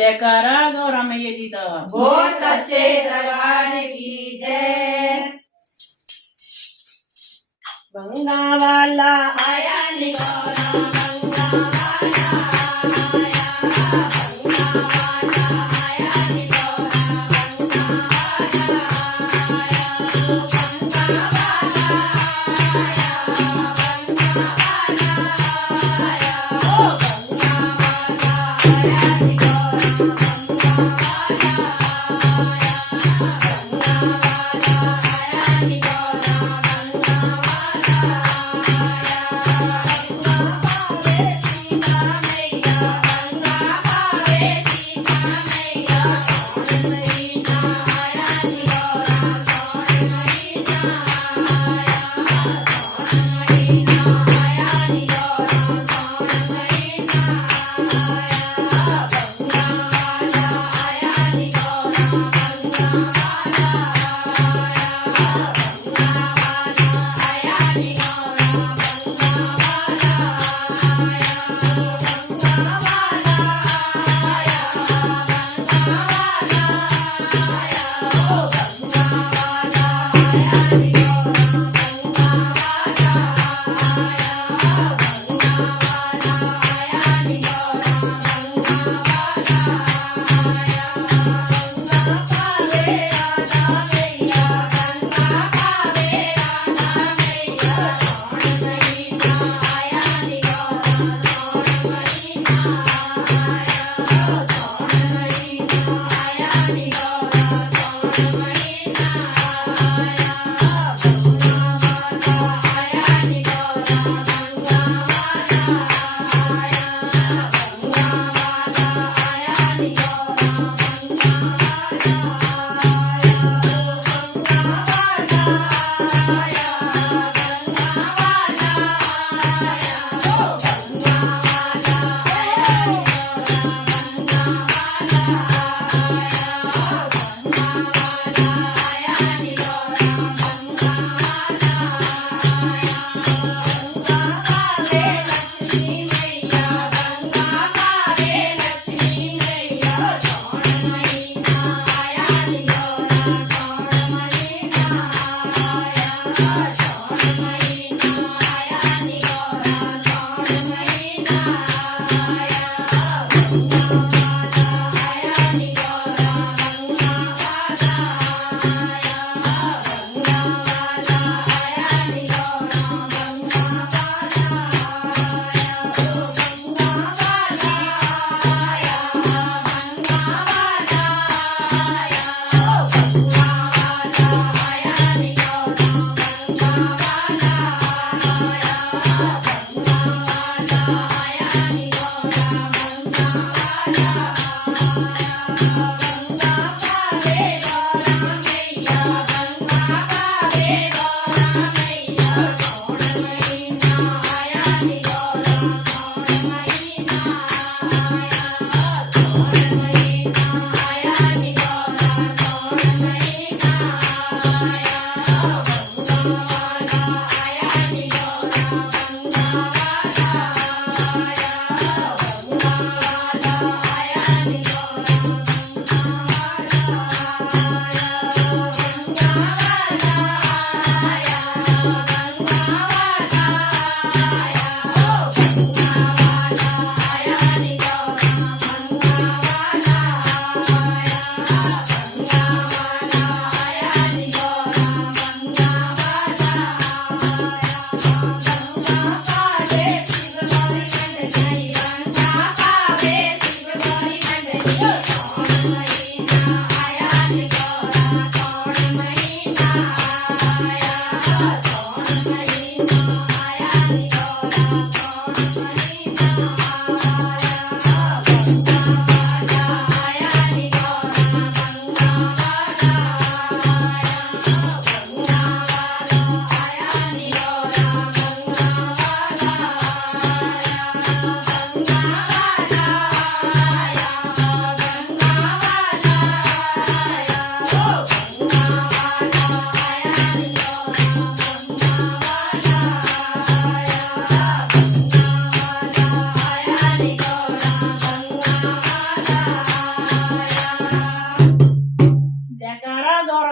जयकारा गौरा मैया जी का। बोल सच्चे दरबार की जय। गंगा वाला आया नी गौरा गंगा वाला आया, गंगा वाला आया नी गौरा गंगा वाला आया, गंगा वाला आया, गंगा वाला आया, ओ गंगा वाला आया नी गौरा गंगा वाला आया, गंगा वाला आया नी गौरा गंगा वाला आया।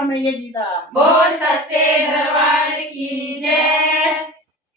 ગૌરામయ్య જી दा બોલ સચ્ચે દરબાર